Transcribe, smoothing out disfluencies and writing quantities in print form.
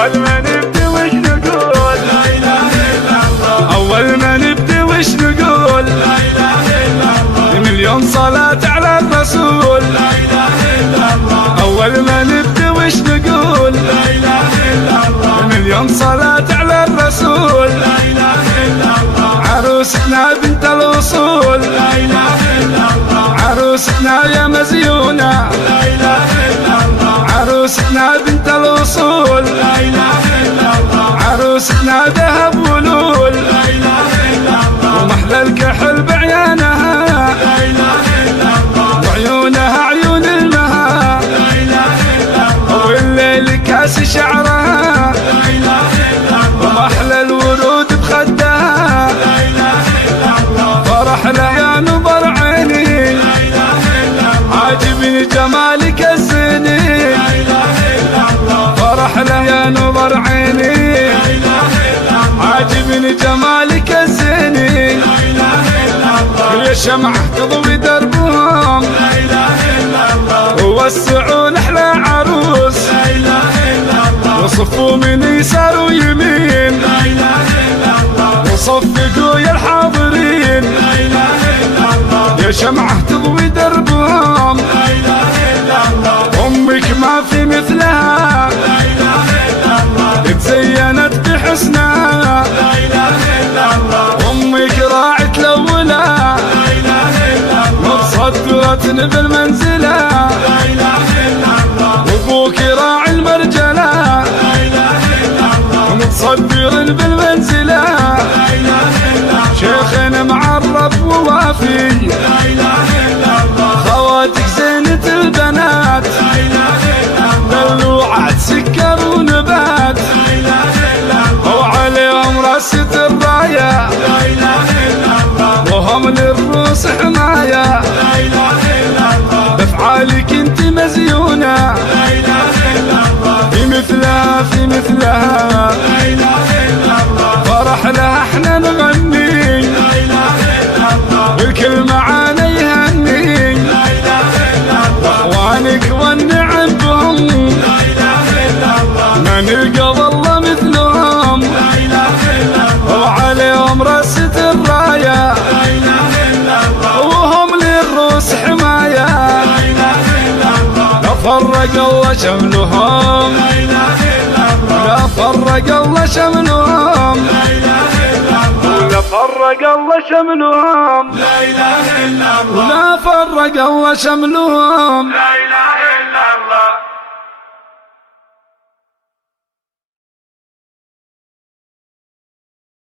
أول ما نبدي وش نقول لا إله إلا الله. أول ما نبدي وش نقول لا إله إلا الله. مليون صلاة على الرسول لا إله إلا الله. أول ما نبدي وش نقول لا إله إلا الله. مليون صلاة على الرسول لا إله إلا الله. عروستنا بنت الوصول لا إله إلا الله. عروستنا يا مزيونة لا إله إلا الله. عروستنا بنت الوصول لا إله إلا الله. عروستنا ذهب ولول لا إله إلا الله. ومحلى الكحل بعيانها لا إله إلا الله. وعيونها عيون المها لا إله إلا الله. والليل كاس شعرها لا إله إلا الله. ومحلى الورود بخدها لا إله إلا الله. فرح لها يا نظر عيني لا إله إلا الله. عاجبني جمالك الزيني لا إله إلا الله. فرح لها يا نظر عيني لا إله إلا الله. عاجبني جمالك الزيني لا إله إلا الله. يا شمعة تضوي دربهم لا إله إلا الله. ووسعوا أحلى عروس لا إله إلا الله. وصفوا من يسار ويمين لا إله إلا الله. وصفقوا يا الحاضرين لا إله إلا الله. يا شمعة تضوي دربهم لا إله إلا الله. أمك ما في مثلها لا إله إلا الله. تزينت بحسنها لا إله إلا الله. أمك راعت الأولى لا إله إلا الله. متصدرة بالمنزلة لا إله إلا الله. وأبوك راعي المرجلة لا إله إلا الله. متصدر بالمنزلة لا إله إلا الله. شيخنا معرف ووافي لا إله إلا الله. خواتك زينة البنات لا إله إلا الله. دلوعات سكر ونبات لا إله إلا الله. وعليهم راسة الراية لا إله إلا الله. وهم للروس حماية لا إله إلا الله. بأفعالك انت مزيونة لا إله إلا الله. في مثلها في مثلها لا إله إلا الله. فرح لها احنا نغني لا إله إلا الله. والكل معانا يهني لا إله إلا الله. اخوانك والنعم بهم لا إله إلا الله. ما نلقى والله مثلهم لا إله إلا الله. وعليهم راسة الراية لا إله إلا الله. وهم للروس حماية لا إله إلا الله. لا فرق الله شملهم لا إله إلا الله. لا فرق الله شملهم لا إله إلا الله. لا فرق الله شملهم لا إله إلا الله. لا فرق الله شملهم لا